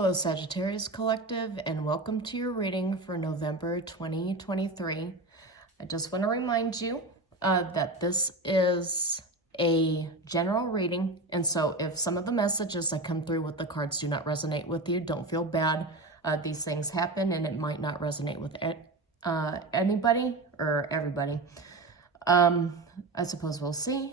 Hello Sagittarius Collective, and welcome to your reading for November 2023. I just want to remind you that this is a general reading, and so if some of the messages that come through with the cards do not resonate with you, don't feel bad. These things happen and it might not resonate with anybody or everybody. I suppose we'll see.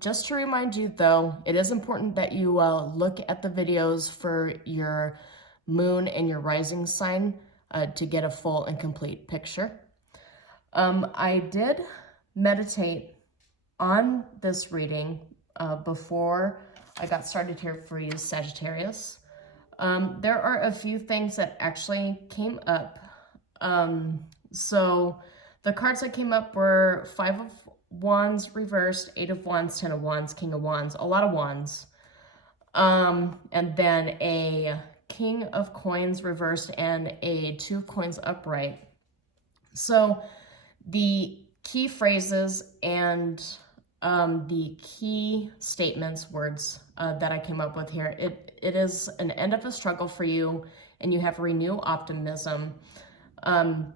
Just to remind you though, it is important that you look at the videos for your moon and your rising sign to get a full and complete picture. I did meditate on this reading before I got started here for you, Sagittarius. There are a few things that actually came up. So the cards that came up were 5 of Wands reversed, 8 of Wands, 10 of Wands, King of Wands, a lot of Wands. And then a King of Coins reversed and a 2 of Coins upright. So the key phrases and the key statements, words that I came up with here, it is an end of a struggle for you and you have renewed optimism.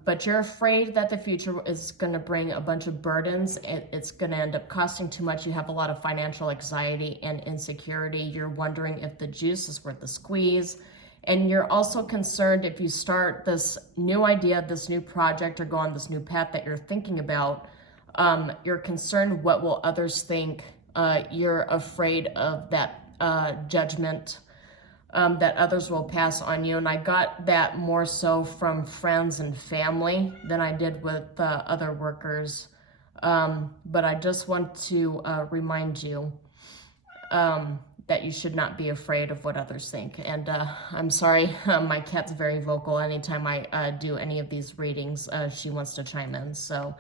But you're afraid that the future is going to bring a bunch of burdens. It's going to end up costing too much. You have a lot of financial anxiety and insecurity. You're wondering if the juice is worth the squeeze. And you're also concerned if you start this new idea, this new project, or go on this new path that you're thinking about, you're concerned what will others think. You're afraid of that judgment that others will pass on you. And I got that more so from friends and family than I did with other workers. But I just want to remind you that you should not be afraid of what others think. And I'm sorry, my cat's very vocal. Anytime I do any of these readings, she wants to chime in. So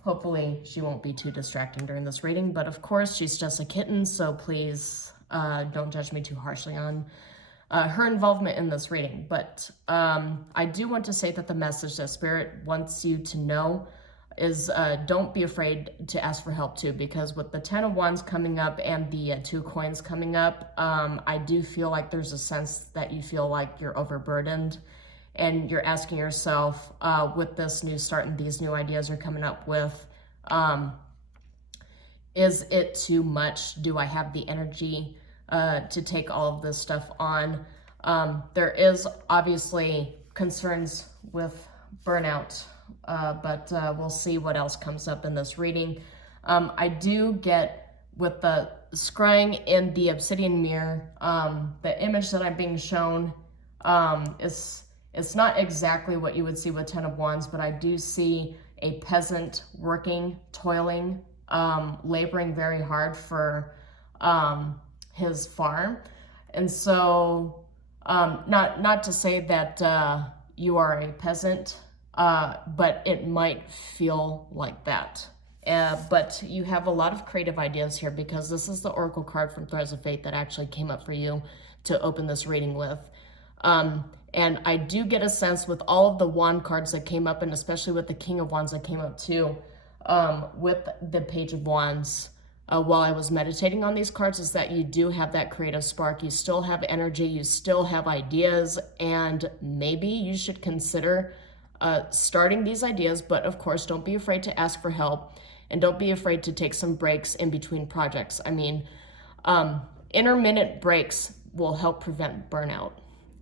hopefully she won't be too distracting during this reading. But of course, she's just a kitten, so please don't judge me too harshly on her involvement in this reading. But I do want to say that the message that Spirit wants you to know is don't be afraid to ask for help too, because with the 10 of Wands coming up and the 2 coins coming up, I do feel like there's a sense that you feel like you're overburdened and you're asking yourself with this new start and these new ideas you're coming up with, is it too much? Do I have the energy to take all of this stuff on? There is obviously concerns with burnout, but we'll see what else comes up in this reading. I do get, with the scrying in the obsidian mirror, the image that I'm being shown it's not exactly what you would see with 10 of Wands, but I do see a peasant working, toiling, laboring very hard for his farm. And so not to say that you are a peasant, but it might feel like that. But you have a lot of creative ideas here, because this is the Oracle card from Threads of Fate that actually came up for you to open this reading with. And I do get a sense with all of the wand cards that came up, and especially with the King of Wands that came up too, with the Page of Wands, while I was meditating on these cards, is that you do have that creative spark. You still have energy, you still have ideas, and maybe you should consider starting these ideas. But of course, don't be afraid to ask for help, and don't be afraid to take some breaks in between projects. I mean, intermittent breaks will help prevent burnout.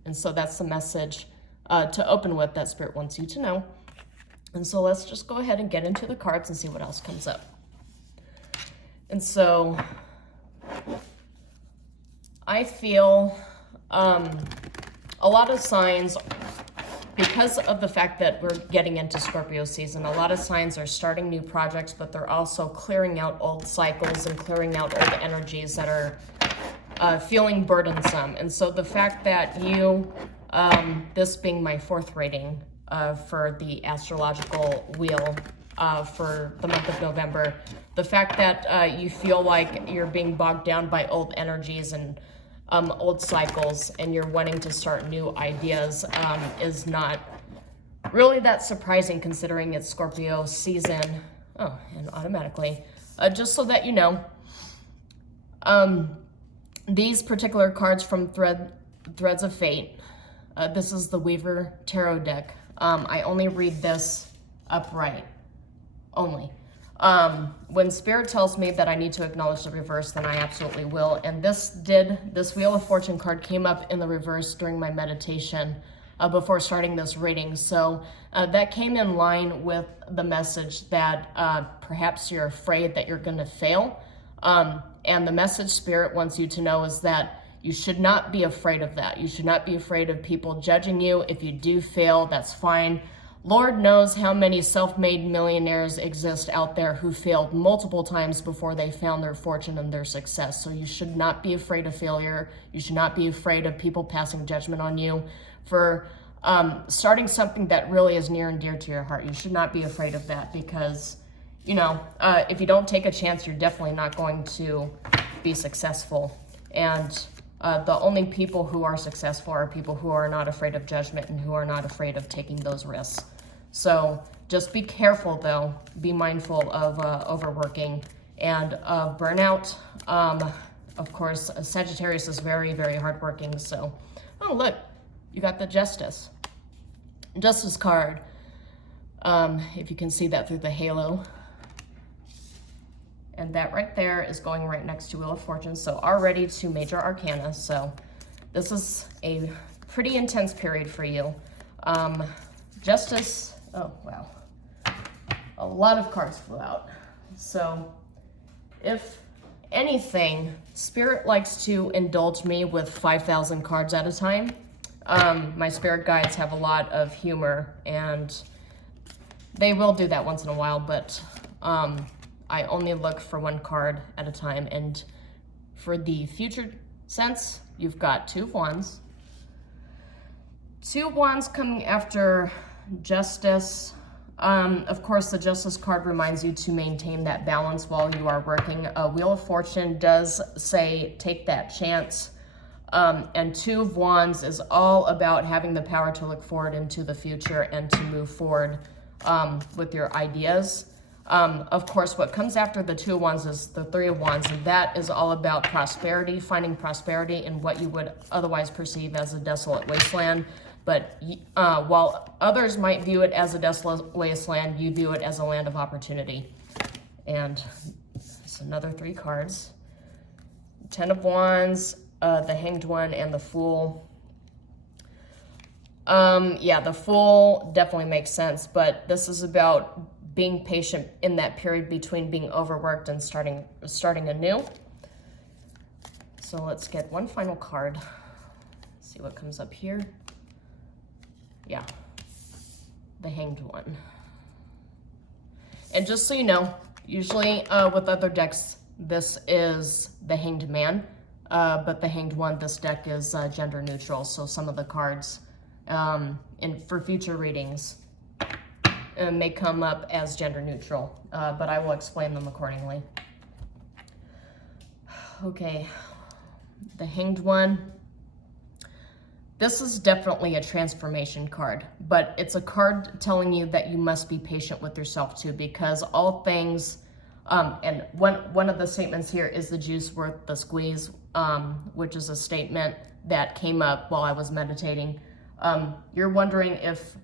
And so that's the message to open with that Spirit wants you to know. And so let's just go ahead and get into the cards and see what else comes up. And so I feel a lot of signs, because of the fact that we're getting into Scorpio season, a lot of signs are starting new projects, but they're also clearing out old cycles and clearing out old energies that are feeling burdensome. And so the fact that you, this being my 4th reading for the astrological wheel for the month of November, the fact that you feel like you're being bogged down by old energies and old cycles, and you're wanting to start new ideas is not really that surprising, considering it's Scorpio season. Oh, and automatically, just so that you know, these particular cards from Threads of Fate. This is the Weaver Tarot deck. I only read this upright, only. When Spirit tells me that I need to acknowledge the reverse, then I absolutely will. And this Wheel of Fortune card came up in the reverse during my meditation before starting this reading. So that came in line with the message that perhaps you're afraid that you're going to fail. And the message Spirit wants you to know is that you should not be afraid of that. You should not be afraid of people judging you. If you do fail, that's fine. Lord knows how many self-made millionaires exist out there who failed multiple times before they found their fortune and their success. So you should not be afraid of failure. You should not be afraid of people passing judgment on you for starting something that really is near and dear to your heart. You should not be afraid of that because, you know, if you don't take a chance, you're definitely not going to be successful. And the only people who are successful are people who are not afraid of judgment and who are not afraid of taking those risks. So just be careful, though. Be mindful of overworking and burnout. Of course, Sagittarius is very, very hardworking. So, oh, look, you got the Justice. Justice card, if you can see that through the halo. And that right there is going right next to Wheel of Fortune. So already to Major Arcana. So this is a pretty intense period for you. Justice, oh, wow. A lot of cards flew out. So if anything, Spirit likes to indulge me with 5,000 cards at a time. My spirit guides have a lot of humor and they will do that once in a while, but I only look for one card at a time. And for the future sense, you've got Two of Wands. Two of Wands coming after Justice. Of course, the Justice card reminds you to maintain that balance while you are working. Wheel of Fortune does say take that chance. And Two of Wands is all about having the power to look forward into the future and to move forward with your ideas. Of course, what comes after the Two of Wands is the Three of Wands, and that is all about prosperity, finding prosperity in what you would otherwise perceive as a desolate wasteland. But while others might view it as a desolate wasteland, you view it as a land of opportunity. And it's another 3 cards. Ten of Wands, the Hanged One, and the Fool. Yeah, the Fool definitely makes sense, but this is about being patient in that period between being overworked and starting anew. So let's get one final card. See what comes up here. Yeah, the Hanged One. And just so you know, usually with other decks, this is the Hanged Man, but the Hanged One, this deck is gender neutral. So some of the cards for future readings may come up as gender neutral, but I will explain them accordingly. Okay, the Hanged One. This is definitely a transformation card, but it's a card telling you that you must be patient with yourself too, because all things, and one of the statements here is the juice worth the squeeze, which is a statement that came up while I was meditating. You're wondering if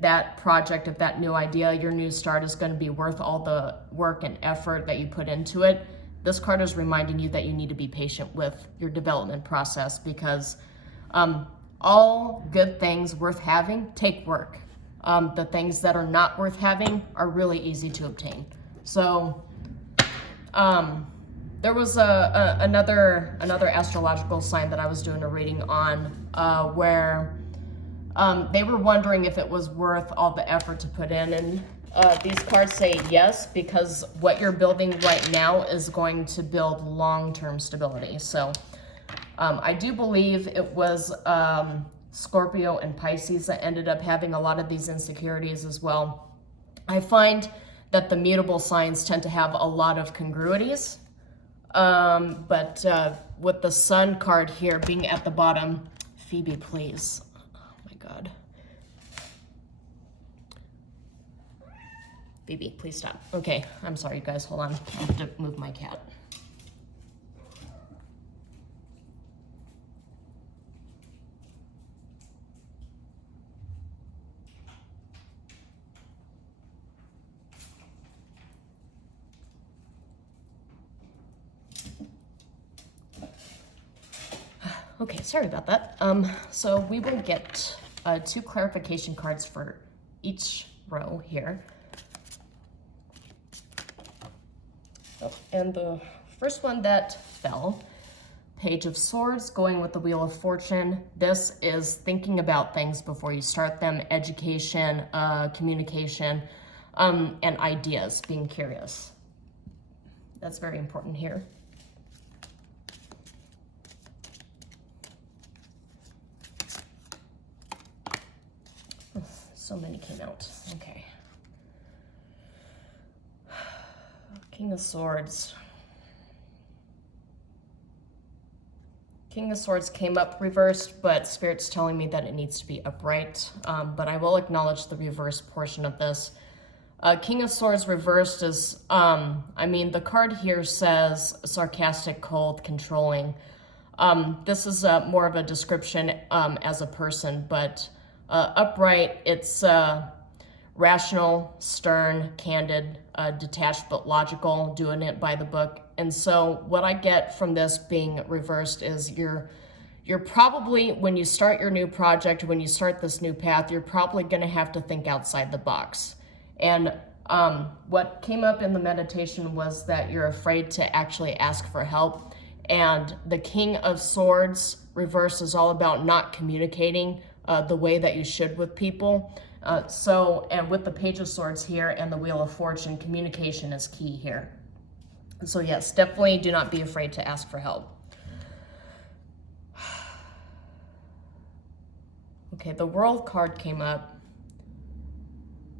that project, if that new idea, your new start is going to be worth all the work and effort that you put into it. This card is reminding you that you need to be patient with your development process, because all good things worth having take work. The things that are not worth having are really easy to obtain. So there was another astrological sign that I was doing a reading on where they were wondering if it was worth all the effort to put in. And these cards say yes, because what you're building right now is going to build long-term stability. So I do believe it was Scorpio and Pisces that ended up having a lot of these insecurities as well. I find that the mutable signs tend to have a lot of congruities. But with the Sun card here being at the bottom, Phoebe, please. God. Phoebe, please stop. Okay, I'm sorry, guys. Hold on. I have to move my cat. Okay, sorry about that. So we will get 2 clarification cards for each row here. Oh, and the first one that fell, Page of Swords, going with the Wheel of Fortune. This is thinking about things before you start them, education, communication, and ideas, being curious. That's very important here. So many came out. Okay. King of Swords. King of Swords came up reversed, but Spirit's telling me that it needs to be upright. But I will acknowledge the reverse portion of this. King of Swords reversed is, I mean, the card here says sarcastic, cold, controlling. This is more of a description as a person, but upright, it's rational, stern, candid, detached but logical, doing it by the book. And so what I get from this being reversed is you're probably, when you start your new project, when you start this new path, you're probably going to have to think outside the box. And what came up in the meditation was that you're afraid to actually ask for help. And the King of Swords reverse is all about not communicating the way that you should with people. And with the Page of Swords here and the Wheel of Fortune, communication is key here. So yes, definitely do not be afraid to ask for help. Okay, the World card came up,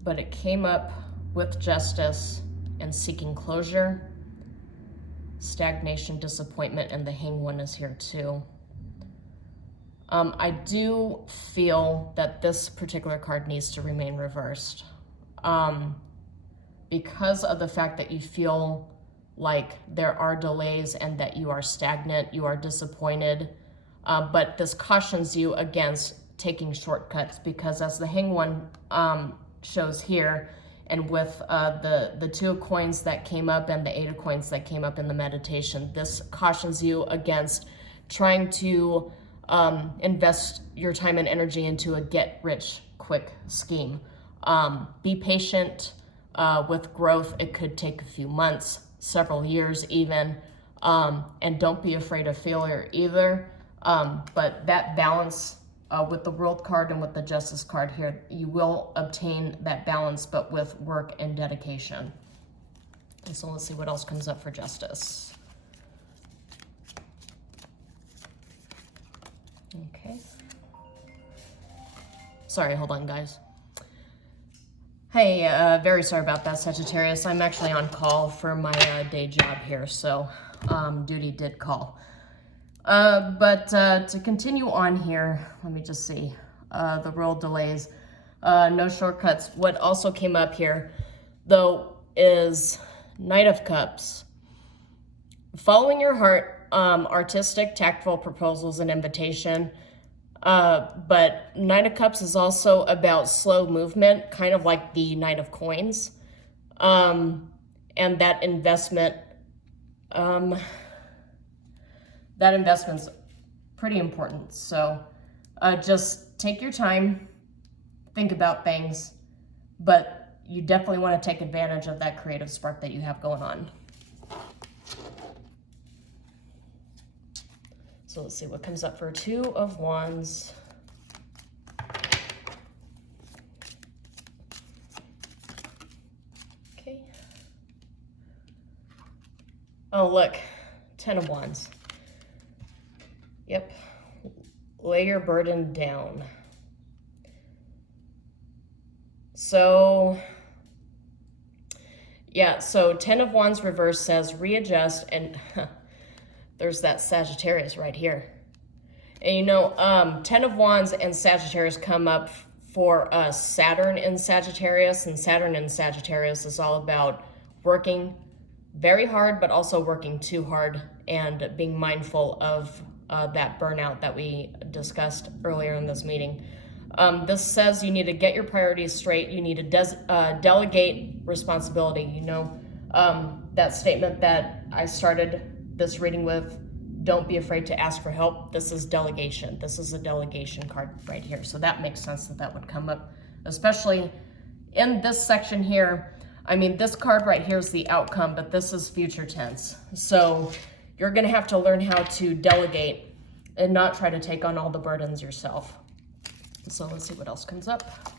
but it came up with Justice and seeking closure, stagnation, disappointment, and the Hanged One is here too. I do feel that this particular card needs to remain reversed because of the fact that you feel like there are delays and that you are stagnant, you are disappointed, but this cautions you against taking shortcuts, because as the Hanged One shows here, and with the 2 of coins that came up and the 8 of coins that came up in the meditation, this cautions you against trying to invest your time and energy into a get-rich-quick scheme. Be patient with growth. It could take a few months, several years even, and don't be afraid of failure either. But that balance with the World card and with the Justice card here, you will obtain that balance, but with work and dedication. And so let's see what else comes up for Justice. Okay. Sorry, hold on, guys. Hey, very sorry about that, Sagittarius. I'm actually on call for my day job here, so duty did call. But to continue on here, let me just see. The world delays, no shortcuts. What also came up here, though, is Knight of Cups. Following your heart, artistic, tactful proposals and invitation. But Knight of Cups is also about slow movement, kind of like the Knight of Coins. And that investment, that investment's pretty important. So just take your time, think about things, but you definitely want to take advantage of that creative spark that you have going on. So let's see what comes up for 2 of Wands. Okay. Oh, look, 10 of Wands. Yep. Lay your burden down. So, yeah, so 10 of Wands reverse says readjust, and there's that Sagittarius right here. And you know, 10 of Wands and Sagittarius come up for Saturn in Sagittarius, and Saturn in Sagittarius is all about working very hard, but also working too hard and being mindful of that burnout that we discussed earlier in this meeting. This says you need to get your priorities straight. You need to delegate responsibility. You know, that statement that I started this reading with, don't be afraid to ask for help. This is delegation. This is a delegation card right here. So that makes sense that that would come up, especially in this section here. I mean, this card right here is the outcome, but this is future tense. So you're going to have to learn how to delegate and not try to take on all the burdens yourself. So let's see what else comes up.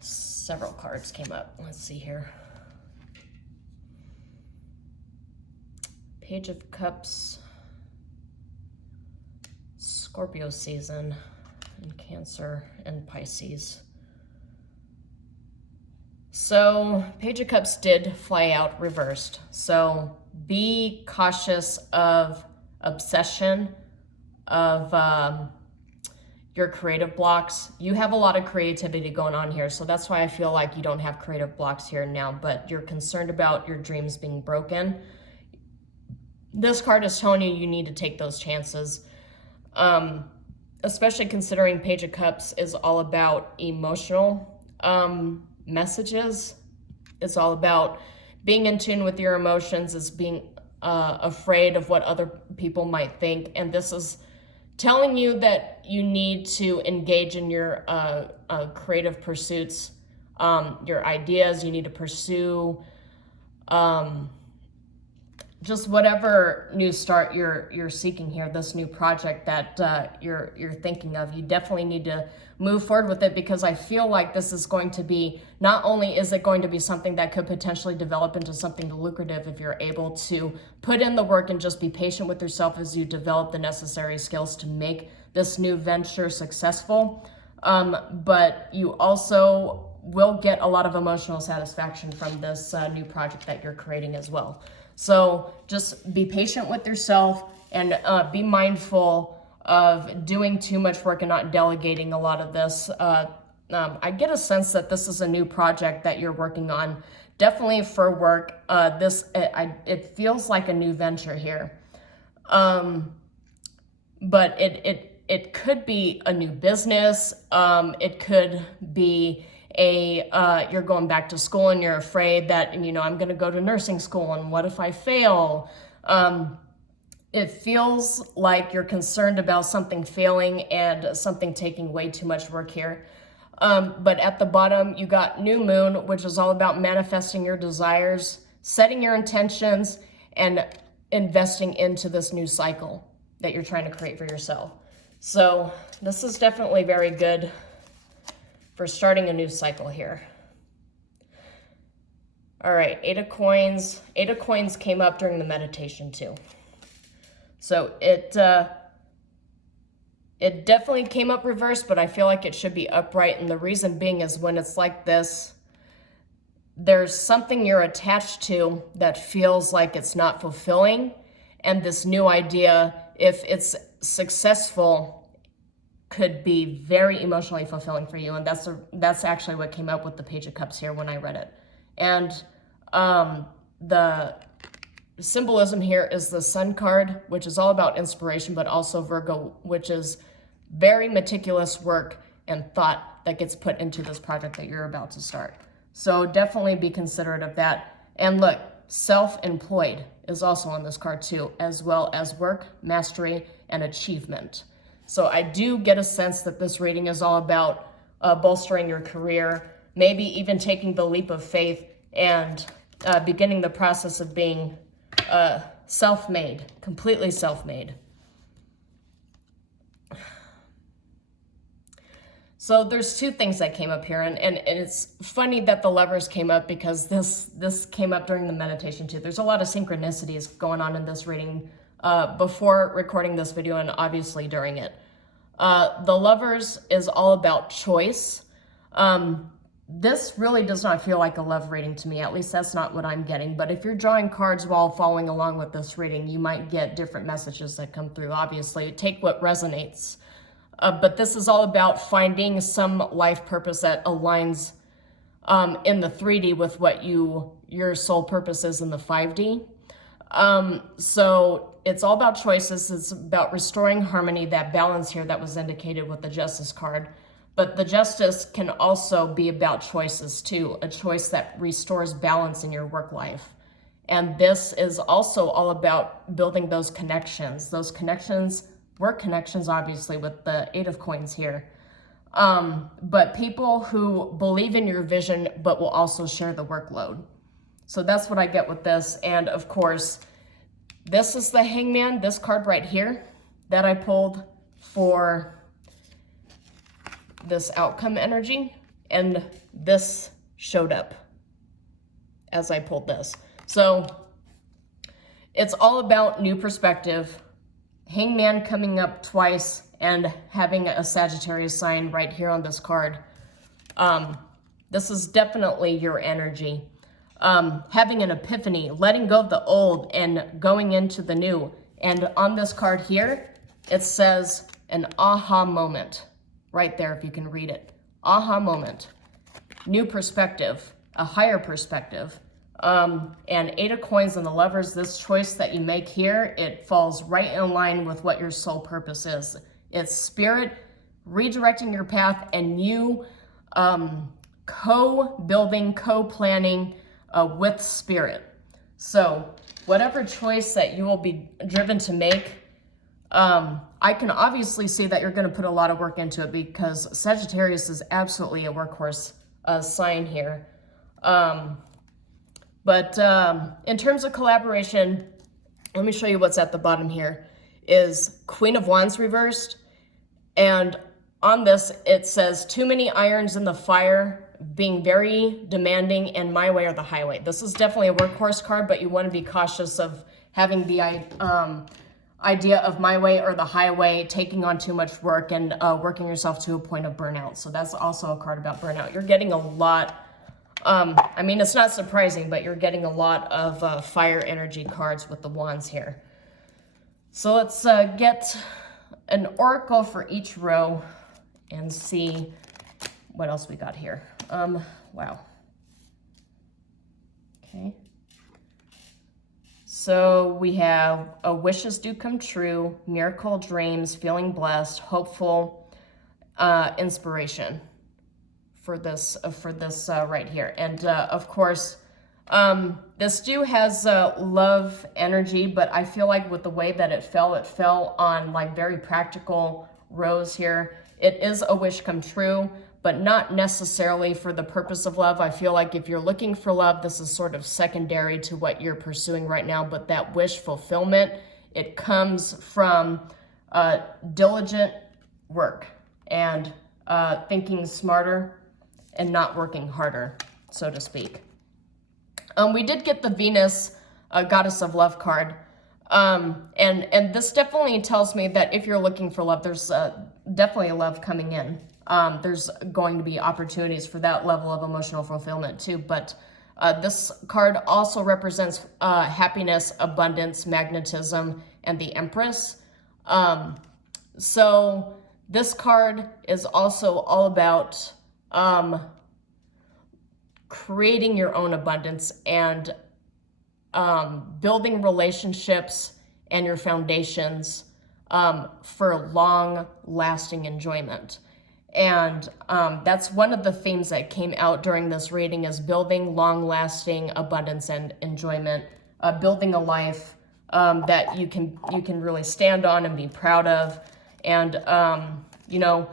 Several cards came up. Let's see here. Page of Cups, Scorpio season, and Cancer and Pisces. So Page of Cups did fly out reversed. So be cautious of obsession, of your creative blocks. You have a lot of creativity going on here, so that's why I feel like you don't have creative blocks here now, but you're concerned about your dreams being broken. This card is telling you you need to take those chances, especially considering Page of Cups is all about emotional messages. It's all about being in tune with your emotions, is being afraid of what other people might think. And this is telling you that you need to engage in your creative pursuits, your ideas. You need to pursue just whatever new start you're seeking here, this new project that you're thinking of. You definitely need to move forward with it, because I feel like this is going to be, not only is it going to be something that could potentially develop into something lucrative if you're able to put in the work and just be patient with yourself as you develop the necessary skills to make this new venture successful, but you also will get a lot of emotional satisfaction from this new project that you're creating as well. So just be patient with yourself and be mindful of doing too much work and not delegating a lot of this. I get a sense that this is a new project that you're working on, definitely for work. It feels like a new venture here, but it could be a new business. It could be you're going back to school and you're afraid that, I'm going to go to nursing school and what if I fail? It feels like you're concerned about something failing and something taking way too much work here. But at the bottom, you got New Moon, which is all about manifesting your desires, setting your intentions, and investing into this new cycle that you're trying to create for yourself. So this is definitely very good for starting a new cycle here. All right, Eight of Coins. Eight of Coins came up during the meditation too. So it definitely came up reversed, but I feel like it should be upright. And the reason being is when it's like this, there's something you're attached to that feels like it's not fulfilling. And this new idea, if it's successful, could be very emotionally fulfilling for you. And that's actually what came up with the Page of Cups here when I read it. And the symbolism here is the Sun card, which is all about inspiration, but also Virgo, which is very meticulous work and thought that gets put into this project that you're about to start. So definitely be considerate of that. And look, self-employed is also on this card too, as well as work, mastery, and achievement. So I do get a sense that this reading is all about bolstering your career, maybe even taking the leap of faith and beginning the process of being self-made, completely self-made. So there's two things that came up here, and it's funny that the Lovers came up because this came up during the meditation too. There's a lot of synchronicities going on in this reading before recording this video and obviously during it. The Lovers is all about choice. This really does not feel like a love reading to me. At least that's not what I'm getting. But if you're drawing cards while following along with this reading, you might get different messages that come through. Obviously, take what resonates. But this is all about finding some life purpose that aligns in the 3D with what your soul purpose is in the 5D. So it's all about choices. It's about restoring harmony, that balance here that was indicated with the Justice card. But the Justice can also be about choices too, a choice that restores balance in your work life. And this is also all about building those connections. Those connections, work connections, obviously, with the 8 of coins here. But people who believe in your vision, but will also share the workload. So that's what I get with this. And of course, this is the Hangman, this card right here that I pulled for this outcome energy. And this showed up as I pulled this. So it's all about new perspective. Hangman coming up twice and having a Sagittarius sign right here on this card. This is definitely your energy. Having an epiphany, letting go of the old and going into the new. And on this card here, it says an aha moment right there, if you can read it. Aha moment, new perspective, a higher perspective. And 8 of coins and the Lovers, this choice that you make here, it falls right in line with what your soul purpose is. It's spirit redirecting your path and you co-building, co-planning with spirit. So whatever choice that you will be driven to make, I can obviously see that you're going to put a lot of work into it because Sagittarius is absolutely a workhorse sign here. But in terms of collaboration, let me show you what's at the bottom here, is Queen of Wands reversed. And on this, it says, too many irons in the fire, being very demanding, and my way or the highway. This is definitely a workhorse card, but you want to be cautious of having the idea of my way or the highway, taking on too much work and working yourself to a point of burnout. So that's also a card about burnout. You're getting a lot. I mean, it's not surprising, but you're getting a lot of fire energy cards with the wands here. So let's get an oracle for each row and see what else we got here. Wow. Okay. So we have wishes do come true, miracle dreams, feeling blessed, hopeful, inspiration for this right here. And of course, this do has love energy, but I feel like with the way that it fell on like very practical rows here. It is a wish come true, but not necessarily for the purpose of love. I feel like if you're looking for love, this is sort of secondary to what you're pursuing right now, but that wish fulfillment, it comes from diligent work and thinking smarter and not working harder, so to speak. We did get the Venus Goddess of Love card. And this definitely tells me that if you're looking for love, there's definitely a love coming in. There's going to be opportunities for that level of emotional fulfillment too. But this card also represents happiness, abundance, magnetism, and the Empress. So this card is also all about creating your own abundance and building relationships and your foundations for long-lasting enjoyment. And that's one of the themes that came out during this reading is building long-lasting abundance and enjoyment, building a life that you can really stand on and be proud of, and you know,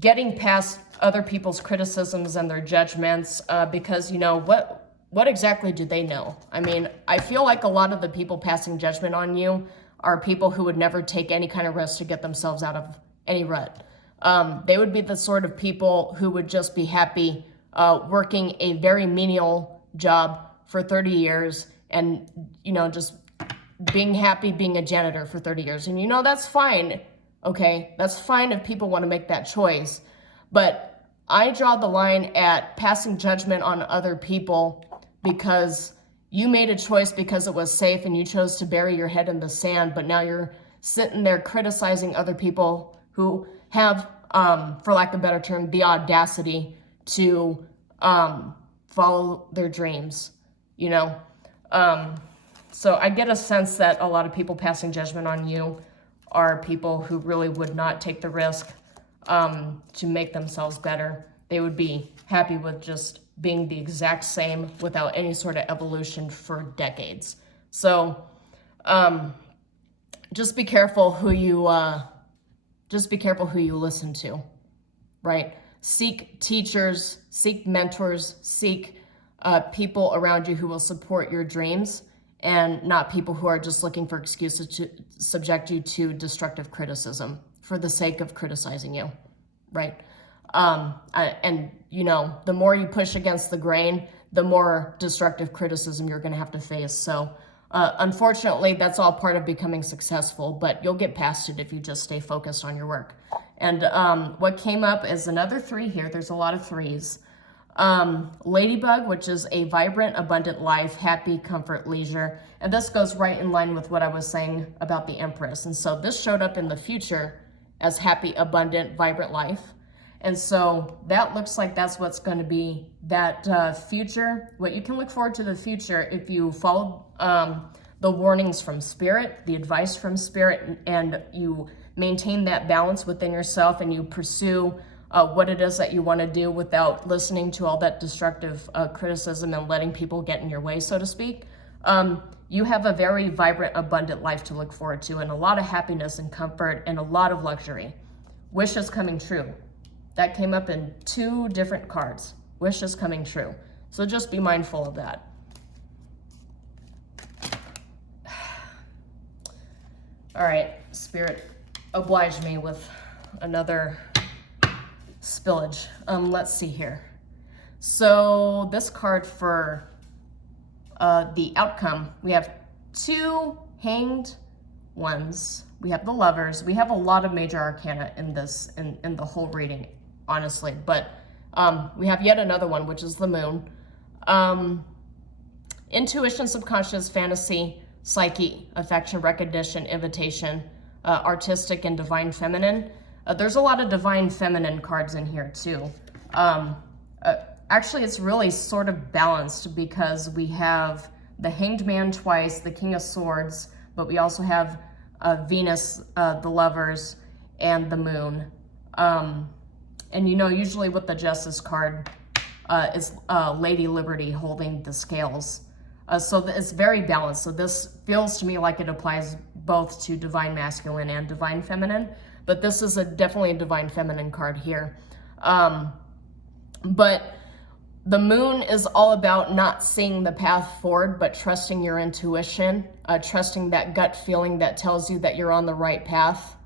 getting past other people's criticisms and their judgments, because you know what exactly do they know? I mean, I feel like a lot of the people passing judgment on you are people who would never take any kind of risk to get themselves out of any rut. They would be the sort of people who would just be happy working a very menial job for 30 years and, you know, just being happy being a janitor for 30 years. And, you know, that's fine, okay? That's fine if people want to make that choice. But I draw the line at passing judgment on other people because you made a choice because it was safe and you chose to bury your head in the sand, but now you're sitting there criticizing other people who have, for lack of a better term, the audacity to follow their dreams, you know? So I get a sense that a lot of people passing judgment on you are people who really would not take the risk to make themselves better. They would be happy with just being the exact same without any sort of evolution for decades. So just be careful who you listen to, right? Seek teachers, seek mentors, seek people around you who will support your dreams, and not people who are just looking for excuses to subject you to destructive criticism for the sake of criticizing you, right? And you know, the more you push against the grain, the more destructive criticism you're going to have to face. So unfortunately, that's all part of becoming successful, but you'll get past it if you just stay focused on your work. And what came up is another 3 here. There's a lot of 3s. Ladybug, which is a vibrant, abundant life, happy, comfort, leisure. And this goes right in line with what I was saying about the Empress. And so this showed up in the future as happy, abundant, vibrant life. And so that looks like that's what's going to be that future, what you can look forward to the future if you follow the warnings from Spirit, the advice from Spirit, and you maintain that balance within yourself, and you pursue what it is that you want to do without listening to all that destructive criticism and letting people get in your way, so to speak. You have a very vibrant, abundant life to look forward to, and a lot of happiness and comfort and a lot of luxury. Wish is coming true. That came up in 2 different cards. Wish is coming true. So just be mindful of that. All right, Spirit, oblige me with another spillage. Let's see here. So this card for the outcome, we have 2 hanged ones. We have the Lovers. We have a lot of major arcana in this, in the whole reading, honestly. But we have yet another one, which is the Moon. Intuition, subconscious, fantasy, psyche, affection, recognition, invitation, artistic, and divine feminine. There's a lot of divine feminine cards in here too. Actually, it's really sort of balanced because we have the Hanged Man twice, the King of Swords, but we also have Venus, the Lovers, and the Moon. And you know, usually with the Justice card is Lady Liberty holding the scales. So it's very balanced. So this feels to me like it applies both to divine masculine and divine feminine, but this is definitely a divine feminine card here. But the Moon is all about not seeing the path forward, but trusting your intuition, trusting that gut feeling that tells you that you're on the right path.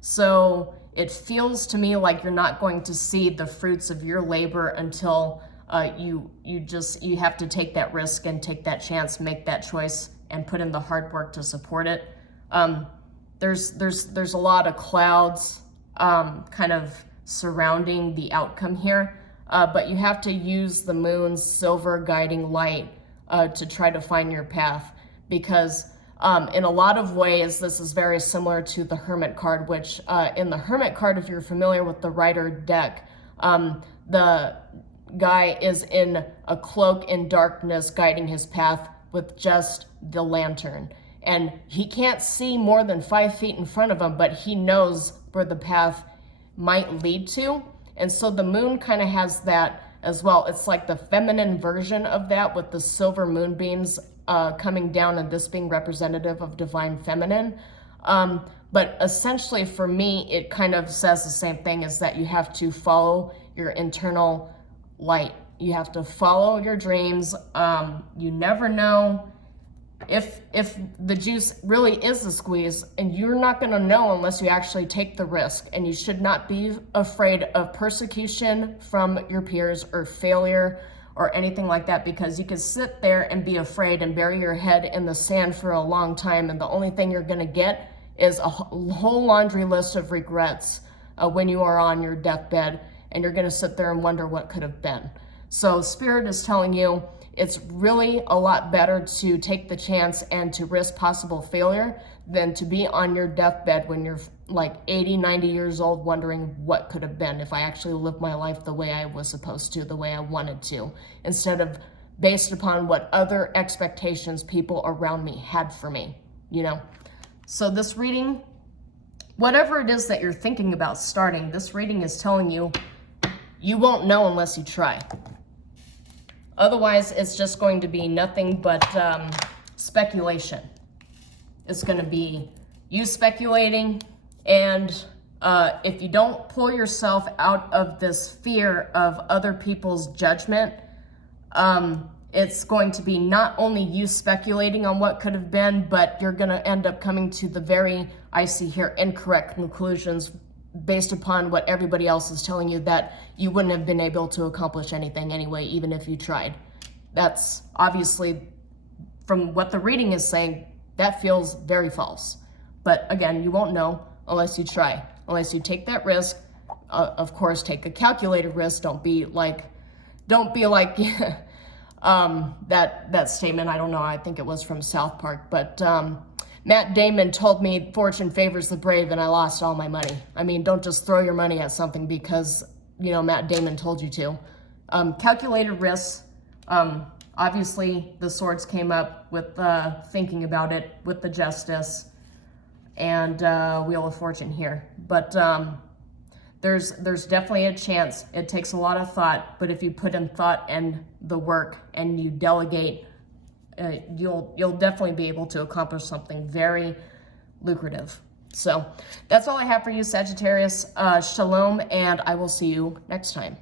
So it feels to me like you're not going to see the fruits of your labor until you have to take that risk and take that chance, make that choice, and put in the hard work to support it. There's a lot of clouds kind of surrounding the outcome here, but you have to use the Moon's silver guiding light to try to find your path, because in a lot of ways this is very similar to the Hermit card, which in the Hermit card, if you're familiar with the Rider deck, the guy is in a cloak in darkness guiding his path with just the lantern, and he can't see more than 5 feet in front of him, but he knows where the path might lead to. And so the Moon kind of has that as well. It's like the feminine version of that, with the silver moonbeams coming down, and this being representative of divine feminine. But essentially for me, it kind of says the same thing, is that you have to follow your internal light. You have to follow your dreams. You never know if the juice really is a squeeze, and you're not going to know unless you actually take the risk. And you should not be afraid of persecution from your peers or failure or anything like that, because you could sit there and be afraid and bury your head in the sand for a long time, and the only thing you're going to get is a whole laundry list of regrets when you are on your deathbed, and you're going to sit there and wonder what could have been. So Spirit is telling you it's really a lot better to take the chance and to risk possible failure than to be on your deathbed when you're like 80, 90 years old wondering what could have been if I actually lived my life the way I was supposed to, the way I wanted to, instead of based upon what other expectations people around me had for me, you know? So this reading, whatever it is that you're thinking about starting, this reading is telling you, you won't know unless you try. Otherwise, it's just going to be nothing but speculation. It's going to be you speculating, and if you don't pull yourself out of this fear of other people's judgment, it's going to be not only you speculating on what could have been, but you're going to end up coming to the very, I see here, incorrect conclusions based upon what everybody else is telling you, that you wouldn't have been able to accomplish anything anyway, even if you tried. That's obviously, from what the reading is saying, that feels very false. But again, you won't know unless you try, unless you take that risk. Of course, take a calculated risk. Don't be like that statement, I don't know, I think it was from South Park, but Matt Damon told me fortune favors the brave, and I lost all my money. I mean, don't just throw your money at something because, you know, Matt Damon told you to. Calculated risks. Obviously, the swords came up with thinking about it with the justice and Wheel of Fortune here. But there's definitely a chance. It takes a lot of thought, but if you put in thought and the work and you delegate, you'll definitely be able to accomplish something very lucrative. So that's all I have for you, Sagittarius. Shalom, and I will see you next time.